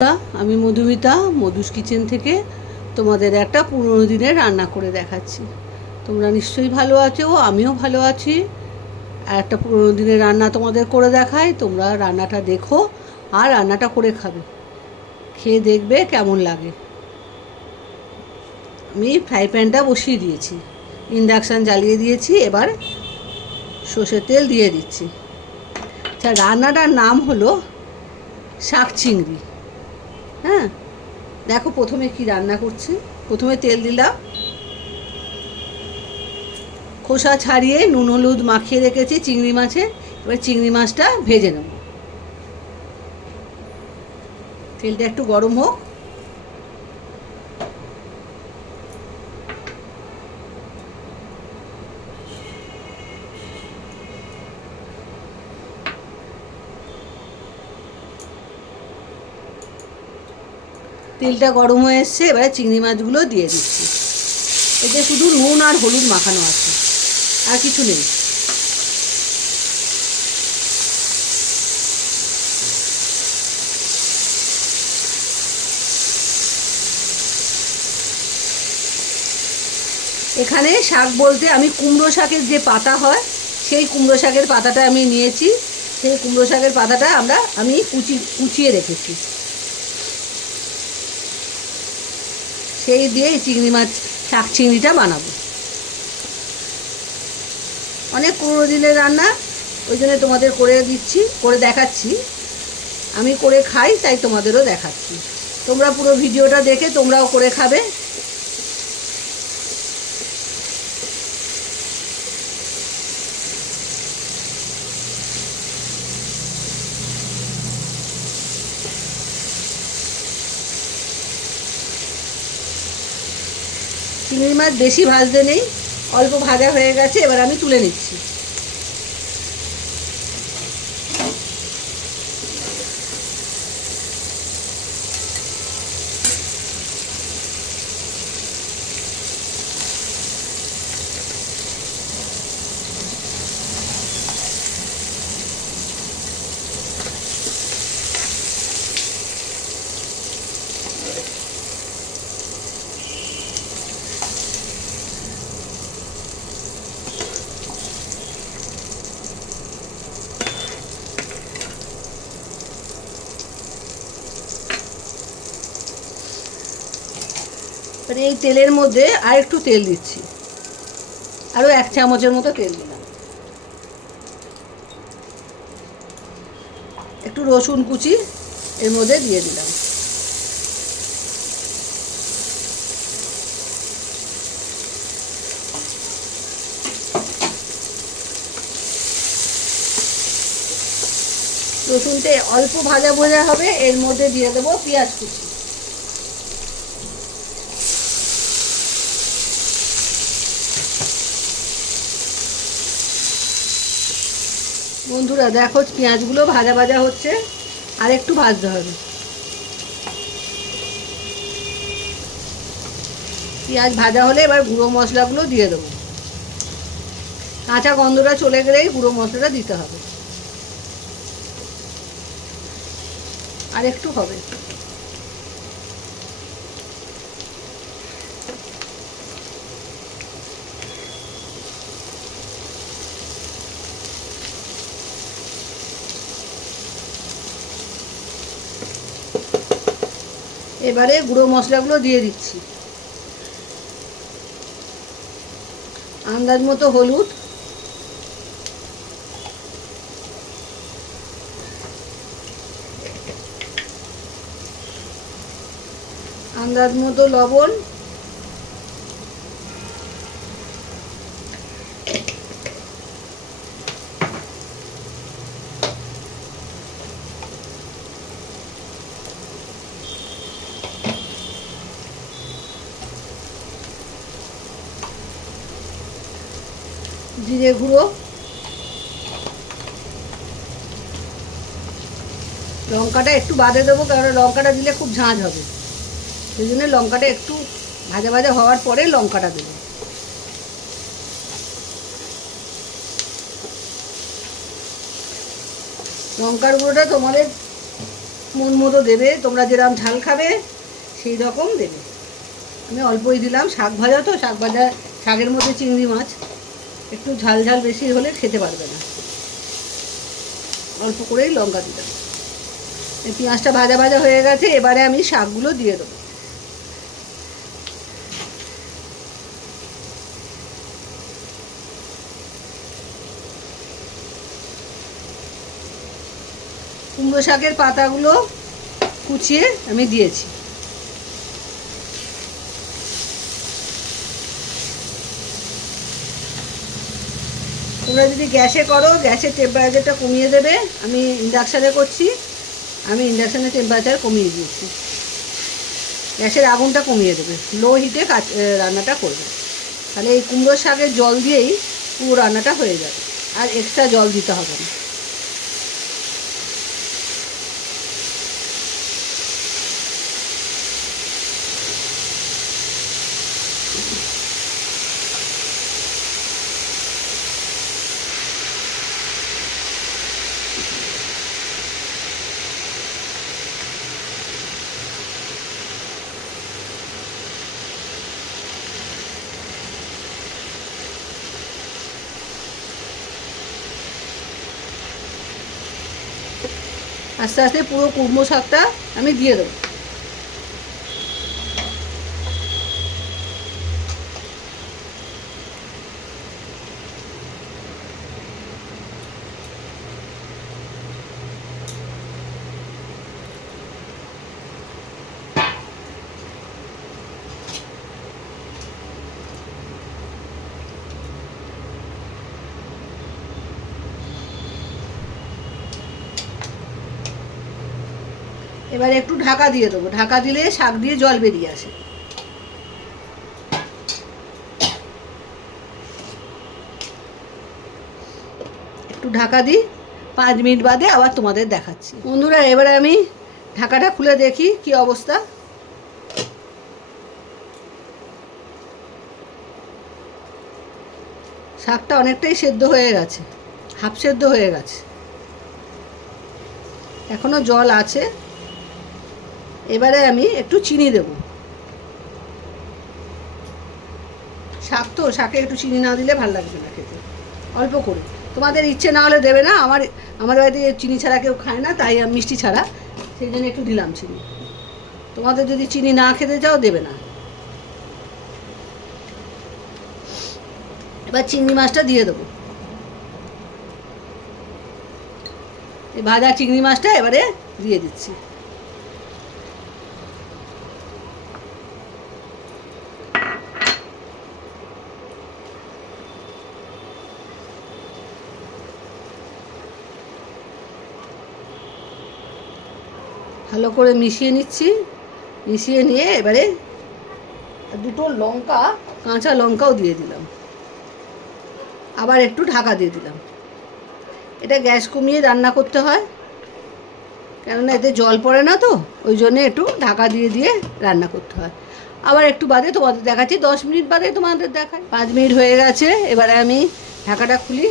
আমি মধুমিতা মধুস কিচেন থেকে তোমাদের একটা পুরনো দিনের রান্না করে দেখাচ্ছি। তোমরা নিশ্চয়ই ভালো আছো, আমিও ভালো আছি। আর একটা পুরনো দিনের রান্না তোমাদের করে দেখাই, তোমরা রান্নাটা দেখো আর রান্নাটা করে খাবে, খেয়ে দেখবে কেমন লাগে। আমি ফ্রাই প্যানটা বসিয়ে দিয়েছি, ইন্ডাকশান জ্বালিয়ে দিয়েছি। এবার সর্ষের তেল দিয়ে দিচ্ছি। আচ্ছা, রান্নাটার নাম হলো শাক চিংড়ি। হ্যাঁ, দেখো প্রথমে কি রান্না করছি। প্রথমে তেল দিলাম, খোসা ছাড়িয়ে নুন হলুদ মাখিয়ে রেখেছি চিংড়ি মাছে। এবার চিংড়ি মাছটা ভেজে নেব। তেলটা একটু গরম হোক। তেলটা গরম হয়ে এসছে, এবারে চিংড়ি মাছগুলো দিয়ে দিচ্ছি। এতে শুধু নুন আর হলুদ মাখানো আছে, আর কিছু নেই। এখানে শাক বলতে আমি কুমড়ো শাকের যে পাতা হয়, সেই কুমড়ো শাকের পাতাটা আমি নিয়েছি। সেই কুমড়ো শাকের পাতাটা আমি কুচিয়ে রেখেছি, সেই দিয়ে চিংড়ি মাছ শাক চিংড়িটা বানাবো। অনেক পুরোনো দিনের রান্না, ওই জন্য তোমাদের করে দেখাচ্ছি। আমি করে খাই, তাই তোমাদেরও দেখাচ্ছি। তোমরা পুরো ভিডিওটা দেখে তোমরাও করে খাবে। চিংড়ি মাছ বেশি ভাজতে নেই, অল্প ভাজা হয়ে গেছে। এবার আমি তুলে নিচ্ছি। এই তেলের মধ্যে আর একটু তেল দিচ্ছি, আরও 1 চামচের মতো তেল দিলাম। একটু রসুন কুচি এর মধ্যে দিয়ে দিলাম। রসুনটা অল্প ভাজা ভাজা হবে, এর মধ্যে দিয়ে দেবো পেঁয়াজ কুচি। বন্ধুরা দেখো, পেঁয়াজগুলো ভাজা ভাজা হচ্ছে, আর একটু ভাজতে হবে। পেঁয়াজ ভাজা হলে এবার গুঁড়ো মশলাগুলো দিয়ে দেবো। কাঁচা গন্ধটা চলে গেলেই গুঁড়ো মশলাটা দিতে হবে। আর একটু হবে। এবারে গুঁড়ো মশলাগুলো দিয়ে দিচ্ছি। আন্দাজ মতো হলুদ, আন্দাজ মতো লবণ, জিরে গুঁড়ো, লঙ্কাটা একটু বাদে দেবো, কারণ লঙ্কাটা দিলে খুব ঝাঁঝ হবে। সেই জন্য লঙ্কাটা একটু ভাজা ভাজা হওয়ার পরে লঙ্কাটা দেবো। লঙ্কার গুঁড়োটা তোমাদের মন মতো দেবে, তোমরা যেরকম ঝাল খাবে সেই রকম দেবে। আমি অল্পই দিলাম, শাক ভাজা তো, শাক ভাজা, শাকের মধ্যে চিংড়ি মাছ, একটু ঝাল ঝাল বেশি হলে খেতে পারবে না, অল্প করেই লঙ্কা দিলাম। এই পেঁয়াজটা ভাজা ভাজা হয়ে গেছে, এবারে আমি শাকগুলো দিয়ে দেবো। কুমড়ো শাকের পাতাগুলো কুচিয়ে আমি দিয়েছি। তোমরা যদি গ্যাসে করো, গ্যাসের টেম্পারেচারটা কমিয়ে দেবে। আমি ইন্ডাকশানে করছি, আমি ইন্ডাকশানের টেম্পারেচার কমিয়ে দিয়েছি। গ্যাসের আগুনটা কমিয়ে দেবে, লো হিটে রান্নাটা করবে, তাহলে এই কুমড়ো শাকের জল দিয়েই পুরো রান্নাটা হয়ে যাবে, আর এক্সট্রা জল দিতে হবে না। আস্তে আস্তে পুরো কুমড়ো শাকটা আমি দিয়ে দেবো। এবারে একটু ঢাকা দিয়ে দেবো, ঢাকা দিলে শাক দিয়ে জল বেরিয়ে আসে। একটু ঢাকা দিই, 5 মিনিট বাদে আবার তোমাদের দেখাচ্ছি। বন্ধুরা, এবারে আমি ঢাকাটা খুলে দেখি কি অবস্থা। শাকটা অনেকটাই সেদ্ধ হয়ে গেছে, হাফ সেদ্ধ হয়ে গেছে, এখনো জল আছে। এবারে আমি একটু চিনি দেব, শাক তো, শাকে একটু চিনি না দিলে ভালো লাগবে না খেতে, অল্প করে। তোমাদের ইচ্ছে না হলে দেবে না, আমার বাড়িতে চিনি ছাড়া কেউ খায় না, তাই আমি মিষ্টি ছাড়া, সেই জন্য একটু দিলাম চিনি। তোমাদের যদি চিনি না খেতে চাও দেবে না। এবার চিংড়ি মাছটা দিয়ে দেবো, এই ভাজা চিংড়ি মাছটা এবারে দিয়ে দিচ্ছি। ভালো করে মিশিয়ে নিচ্ছি, মিশিয়ে নিয়ে এবারে 2টো লঙ্কা, কাঁচা লঙ্কাও দিয়ে দিলাম, আবার একটু ঢাকা দিয়ে দিলাম। এটা গ্যাস কমিয়ে রান্না করতে হয়, কেননা এতে জল পড়ে না তো, ওই জন্যে একটু ঢাকা দিয়ে দিয়ে রান্না করতে হয়। আবার একটু বাদে তোমাদের দেখাচ্ছি, 10 মিনিট বাদে তোমাদের দেখাই। 5 মিনিট হয়ে গেছে, এবারে আমি ঢাকাটা খুলি।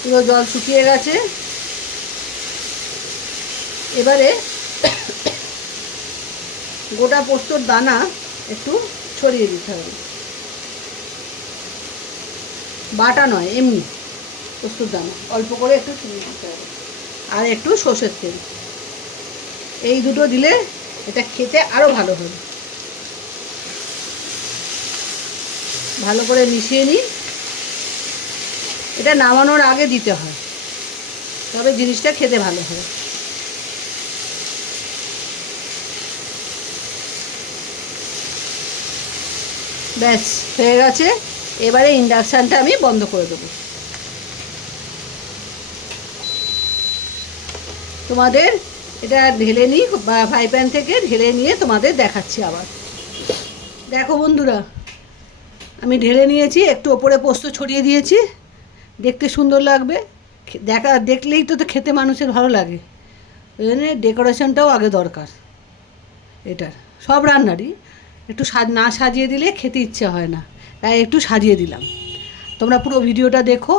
পুরো জল শুকিয়ে গেছে। এবারে গোটা পোস্তর দানা একটু ছড়িয়ে দিতে হবে, বাটা নয়, এমনি পোস্তর দানা অল্প করে একটু ছড়িয়ে দিতে হবে, আর একটু সর্ষের তেল, এই দুটো দিলে এটা খেতে আরও ভালো হবে। ভালো করে মিশিয়ে নিই। এটা নামানোর আগে দিতে হয়, তবে জিনিসটা খেতে ভালো হয়। ব্যাস হয়ে গেছে। এবারে ইন্ডাকশানটা আমি বন্ধ করে দেবো। তোমাদের এটা ঢেলে নিই, ফ্রাই প্যান থেকে ঢেলে নিয়ে তোমাদের দেখাচ্ছি আবার। দেখো বন্ধুরা, আমি ঢেলে নিয়েছি, একটু ওপরে পোস্ত ছড়িয়ে দিয়েছি, দেখতে সুন্দর লাগবে। দেখলেই তো খেতে মানুষের ভালো লাগে, ওই জন্য ডেকোরেশনটাও আগে দরকার এটার। সব রান্নারই একটু না সাজিয়ে দিলে খেতে ইচ্ছে হয় না, তাই একটু সাজিয়ে দিলাম। তোমরা পুরো ভিডিওটা দেখো,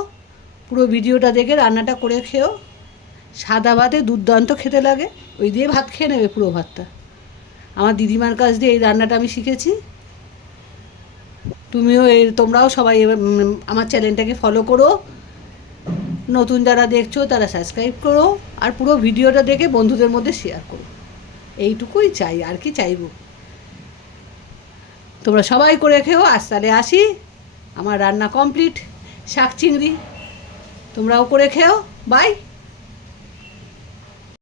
পুরো ভিডিওটা দেখে রান্নাটা করে খেও, সাদা ভাতে দুর্দান্ত খেতে লাগে, ওই দিয়ে ভাত খেয়ে নেবে পুরো ভাতটা। আমার দিদিমার কাছ দিয়ে এই রান্নাটা আমি শিখেছি। তোমরাও সবাই এবার আমার চ্যানেলটাকে ফলো করো, নতুন যারা দেখছো তারা সাবস্ক্রাইব করো, আর পুরো ভিডিওটা দেখে বন্ধুদের মধ্যে শেয়ার করো। এইটুকুই চাই, আর কি চাইবো। তোমরা সবাই করে খেও। আজ তাহলে আসি, আমার রান্না কমপ্লিট, শাক চিংড়ি। তোমরাও করে খেও। বাই।